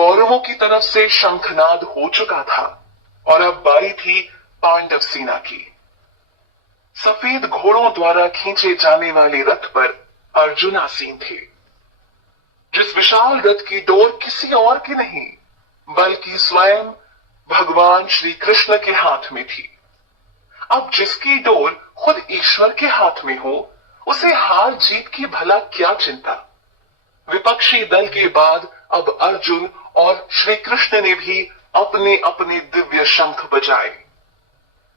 कौरवों की तरफ से शंखनाद हो चुका था और अब बारी थी पांडव सेना की। सफेद घोड़ों द्वारा खींचे जाने वाले रथ पर अर्जुन आसीन थे। जिस विशाल रथ की डोर किसी और की नहीं बल्कि स्वयं भगवान श्री कृष्ण के हाथ में थी। अब जिसकी डोर खुद ईश्वर के हाथ में हो उसे हार जीत की भला क्या चिंता। विपक्षी दल के बाद अब अर्जुन और श्री कृष्ण ने भी अपने अपने दिव्य शंख बजाए।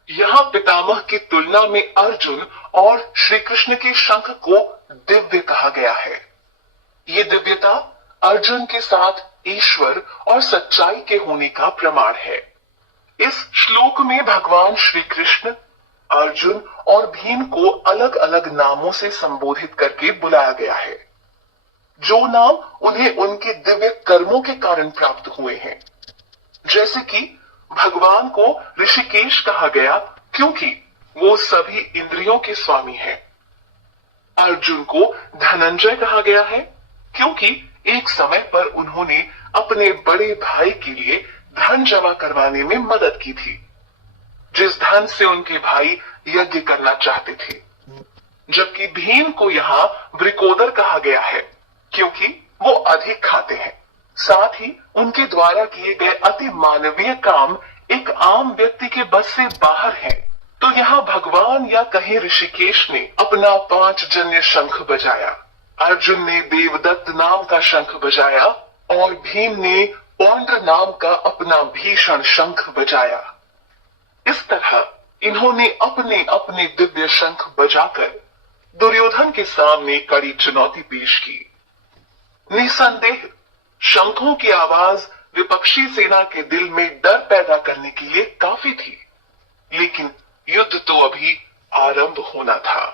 यहां पितामह की तुलना में अर्जुन और श्री कृष्ण के शंख को दिव्य कहा गया है। ये दिव्यता अर्जुन के साथ ईश्वर और सच्चाई के होने का प्रमाण है। इस श्लोक में भगवान श्री कृष्ण अर्जुन और भीम को अलग अलग नामों से संबोधित करके बुलाया गया है, जो नाम उन्हें उनके दिव्य कर्मों के कारण प्राप्त हुए हैं। जैसे कि भगवान को ऋषिकेश कहा गया क्योंकि वो सभी इंद्रियों के स्वामी हैं। अर्जुन को धनंजय कहा गया है क्योंकि एक समय पर उन्होंने अपने बड़े भाई के लिए धन जमा करवाने में मदद की थी, जिस धन से उनके भाई यज्ञ करना चाहते थे। जबकि भीम को यहाँ वृकोदर कहा गया है क्योंकि वो अधिक खाते हैं। साथ ही उनके द्वारा किए गए अति मानवीय काम एक आम व्यक्ति के बस से बाहर है। तो यहाँ भगवान या कहीं ऋषिकेश ने अपना 5 जन्य शंख बजाया, अर्जुन ने देवदत्त नाम का शंख बजाया और भीम ने पौंड्र नाम का अपना भीषण शंख बजाया। इस तरह इन्होंने अपने अपने दिव्य शंख बजाकर दुर्योधन के सामने कड़ी चुनौती पेश की। निसंदेह शंखों की आवाज विपक्षी सेना के दिल में डर पैदा करने के लिए काफी थी, लेकिन युद्ध तो अभी आरंभ होना था।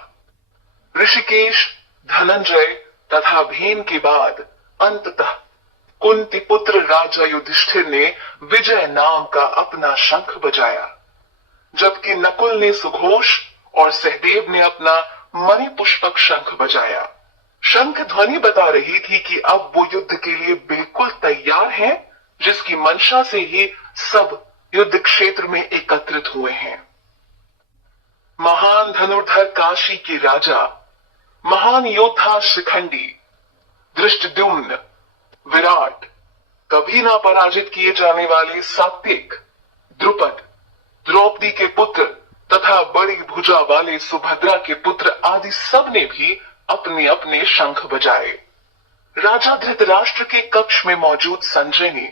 ऋषिकेश, धनंजय तथा भीम के बाद अंततः कुंती पुत्र राजा युधिष्ठिर ने विजय नाम का अपना शंख बजाया, जबकि नकुल ने सुघोष और सहदेव ने अपना मणि पुष्पक शंख बजाया। शंख ध्वनि बता रही थी कि अब वो युद्ध के लिए बिल्कुल तैयार हैं, जिसकी मंशा से ही सब युद्ध क्षेत्र में एकत्रित हुए हैं। महान धनुर्धर काशी के राजा, महान योद्धा शिखंडी, धृष्टद्युम्न, विराट, कभी ना पराजित किए जाने वाले सात्विक, द्रुपद, द्रौपदी के पुत्र तथा बड़ी भुजा वाले सुभद्रा के पुत्र आदि सब ने भी अपने अपने शंख बजाए। राजा धृतराष्ट्र के कक्ष में मौजूद संजय ने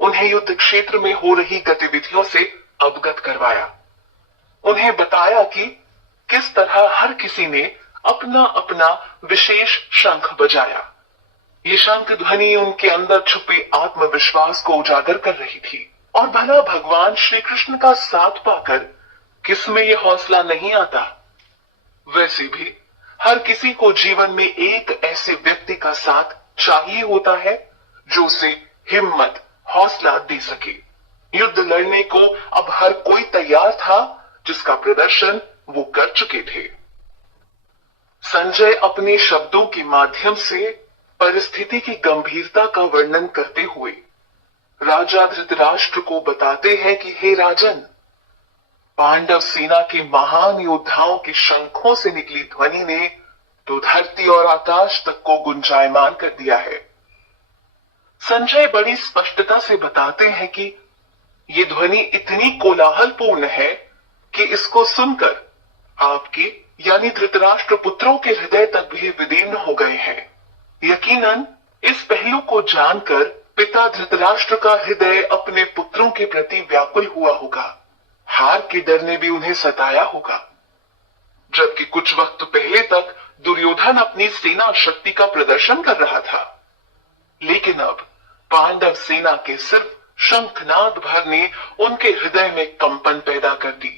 उन्हें युद्ध क्षेत्र में हो रही गतिविधियों से अवगत करवाया। उन्हें बताया कि किस तरह हर किसी ने अपना अपना विशेष शंख बजाया। ये शंख ध्वनि उनके अंदर छुपे आत्मविश्वास को उजागर कर रही थी। और भला भगवान श्री कृष्ण का साथ पाकर किस में यह हौसला नहीं आता। वैसे भी हर किसी को जीवन में एक ऐसे व्यक्ति का साथ चाहिए होता है जो उसे हिम्मत, हौसला दे सके। युद्ध लड़ने को अब हर कोई तैयार था, जिसका प्रदर्शन वो कर चुके थे। संजय अपने शब्दों के माध्यम से परिस्थिति की गंभीरता का वर्णन करते हुए राजा धृतराष्ट्र को बताते हैं कि हे राजन, पांडव सेना के महान योद्धाओं के शंखों से निकली ध्वनि ने तो धरती और आकाश तक को गुंजायमान कर दिया है। संजय बड़ी स्पष्टता से बताते हैं कि ये ध्वनि इतनी कोलाहलपूर्ण है कि इसको सुनकर आपके यानी धृतराष्ट्र पुत्रों के हृदय तक भी विदीर्ण हो गए हैं। यकीनन इस पहलू को जानकर पिता धृतराष्ट्र का हृदय अपने पुत्रों के प्रति व्याकुल हुआ होगा। हार के डर ने भी उन्हें सताया होगा। जबकि कुछ वक्त पहले तक दुर्योधन अपनी सेना शक्ति का प्रदर्शन कर रहा था, लेकिन अब पांडव सेना के सिर्फ शंखनाद भर ने उनके हृदय में कंपन पैदा कर दी,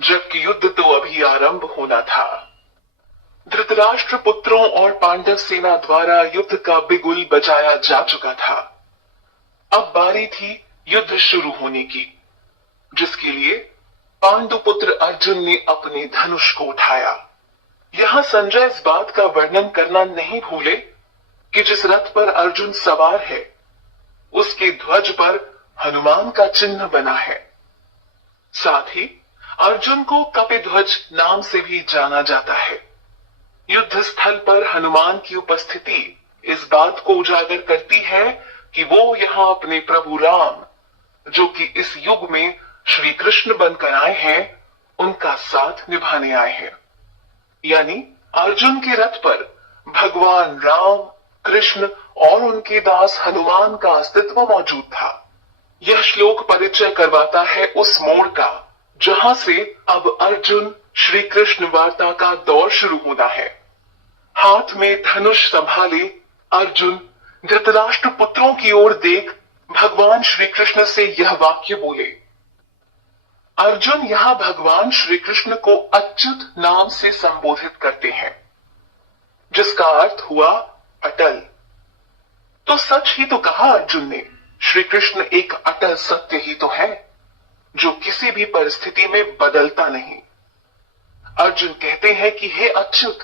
जबकि युद्ध तो अभी आरंभ होना था। धृतराष्ट्र पुत्रों और पांडव सेना द्वारा युद्ध का बिगुल बजाया जा चुका था। अब बारी थी युद्ध शुरू होने की, जिसके लिए पांडुपुत्र अर्जुन ने अपने धनुष को उठाया। यहां संजय इस बात का वर्णन करना नहीं भूले कि जिस रथ पर अर्जुन सवार है उसके ध्वज पर हनुमान का चिन्ह बना है। साथ ही अर्जुन को कपिध्वज नाम से भी जाना जाता है। युद्ध स्थल पर हनुमान की उपस्थिति इस बात को उजागर करती है कि वो यहाँ अपने प्रभु राम, जो कि इस युग में श्री कृष्ण बनकर आए हैं, उनका साथ निभाने आए हैं। यानी अर्जुन के रथ पर भगवान राम, कृष्ण और उनके दास हनुमान का अस्तित्व मौजूद था। यह श्लोक परिचय करवाता है उस मोड़ का जहां से अब अर्जुन श्री कृष्ण वार्ता का दौर शुरू होना है। हाथ में धनुष संभाले अर्जुन धृतराष्ट्र पुत्रों की ओर देख भगवान श्री कृष्ण से यह वाक्य बोले। अर्जुन यहां भगवान श्री कृष्ण को अच्युत नाम से संबोधित करते हैं, जिसका अर्थ हुआ अटल। तो सच ही तो कहा अर्जुन ने, श्री कृष्ण एक अटल सत्य ही तो है जो किसी भी परिस्थिति में बदलता नहीं। अर्जुन कहते हैं कि हे अच्युत,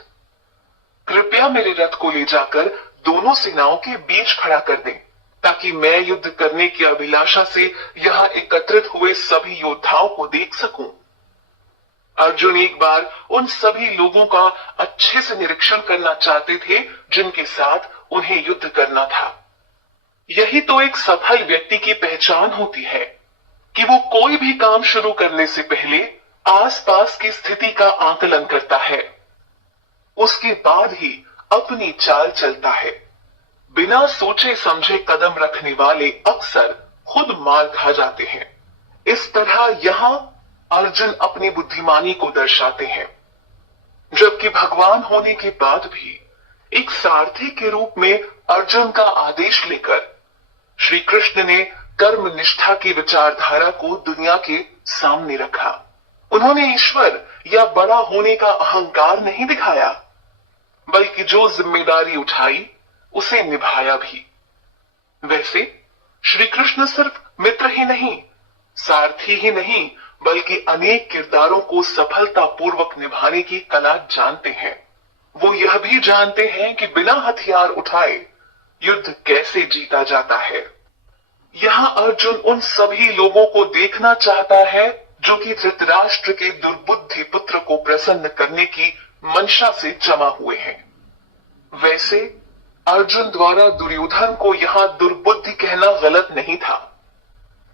कृपया मेरे रथ को ले जाकर दोनों सेनाओं के बीच खड़ा कर दें, ताकि मैं युद्ध करने की अभिलाषा से यहां एकत्रित हुए सभी योद्धाओं को देख सकूं। अर्जुन एक बार उन सभी लोगों का अच्छे से निरीक्षण करना चाहते थे जिनके साथ उन्हें युद्ध करना था। यही तो एक सफल व्यक्ति की पहचान होती है कि वो कोई भी काम शुरू करने से पहले आसपास की स्थिति का आकलन करता है, उसके बाद ही अपनी चाल चलता है। बिना सोचे समझे कदम रखने वाले अक्सर खुद मार खा जाते हैं। इस तरह यहां अर्जुन अपनी बुद्धिमानी को दर्शाते हैं, जबकि भगवान होने के बाद भी एक सारथी के रूप में अर्जुन का आदेश लेकर श्री कृष्ण ने कर्म निष्ठा की विचारधारा को दुनिया के सामने रखा। उन्होंने ईश्वर या बड़ा होने का अहंकार नहीं दिखाया, बल्कि जो जिम्मेदारी उठाई उसे निभाया भी। वैसे श्री कृष्ण सिर्फ मित्र ही नहीं, सारथी ही नहीं, बल्कि अनेक किरदारों को सफलतापूर्वक निभाने की कला जानते हैं। वो यह भी जानते हैं कि बिना हथियार उठाए युद्ध कैसे जीता जाता है। यहाँ अर्जुन उन सभी लोगों को देखना चाहता है जो कि धृतराष्ट्र के दुर्बुद्धि पुत्र को प्रसन्न करने की मंशा से जमा हुए हैं। वैसे अर्जुन द्वारा दुर्योधन को यहाँ दुर्बुद्धि कहना गलत नहीं था।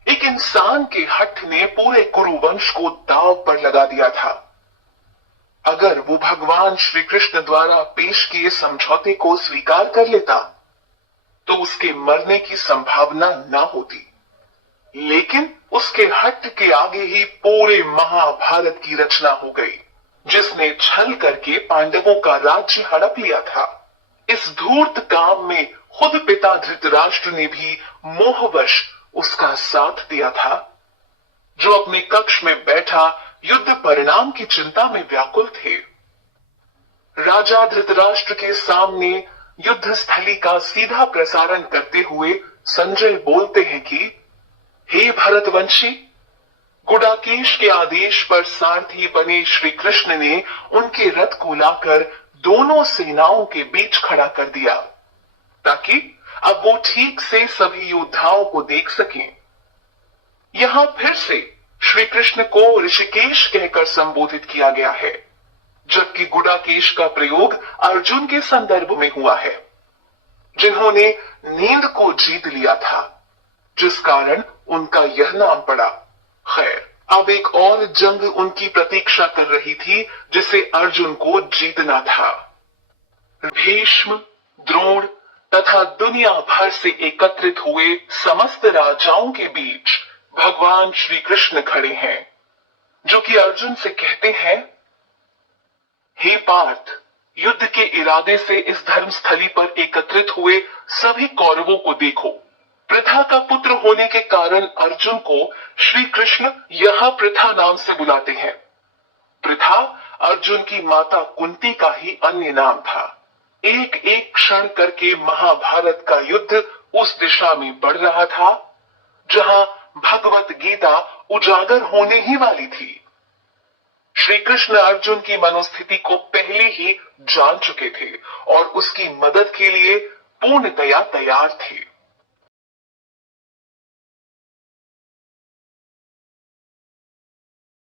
एक इंसान के हठ ने पूरे कुरुवंश को दांव पर लगा दिया था। अगर वो भगवान श्री कृष्ण द्वारा पेश किए समझौते को स्वीकार कर लेता तो उसके मरने की संभावना ना होती, लेकिन उसके हट के आगे ही पूरे महाभारत की रचना हो गई, जिसने छल करके पांडवों का राज्य हड़प लिया था। इस धूर्त काम में खुद पिता धृतराष्ट्र ने भी मोहवश उसका साथ दिया था, जो अपने कक्ष में बैठा युद्ध परिणाम की चिंता में व्याकुल थे। राजा धृतराष्ट्र के सामने युद्ध स्थली का सीधा प्रसारण करते हुए संजय बोलते हैं कि हे भरतवंशी, गुडाकेश के आदेश पर सारथी बने श्री कृष्ण ने उनके रथ को लाकर दोनों सेनाओं के बीच खड़ा कर दिया, ताकि अब वो ठीक से सभी योद्धाओं को देख सकें। यहां फिर से श्री कृष्ण को ऋषिकेश कहकर संबोधित किया गया है, जबकि गुडाकेश का प्रयोग अर्जुन के संदर्भ में हुआ है, जिन्होंने नींद को जीत लिया था, जिस कारण उनका यह नाम पड़ा। खैर, अब एक और जंग उनकी प्रतीक्षा कर रही थी, जिसे अर्जुन को जीतना था। भीष्म, द्रोण तथा दुनिया भर से एकत्रित हुए समस्त राजाओं के बीच भगवान श्री कृष्ण खड़े हैं, जो कि अर्जुन से कहते हैं, हे पार्थ, युद्ध के इरादे से इस धर्मस्थली पर एकत्रित हुए सभी कौरवों को देखो। प्रथा का पुत्र होने के कारण अर्जुन को श्री कृष्ण यह प्रथा नाम से बुलाते हैं। प्रथा अर्जुन की माता कुंती का ही अन्य नाम था। एक एक क्षण करके महाभारत का युद्ध उस दिशा में बढ़ रहा था जहां भगवत गीता उजागर होने ही वाली थी। श्री कृष्ण अर्जुन की मनोस्थिति को पहले ही जान चुके थे और उसकी मदद के लिए पूर्णतया तैयार थे।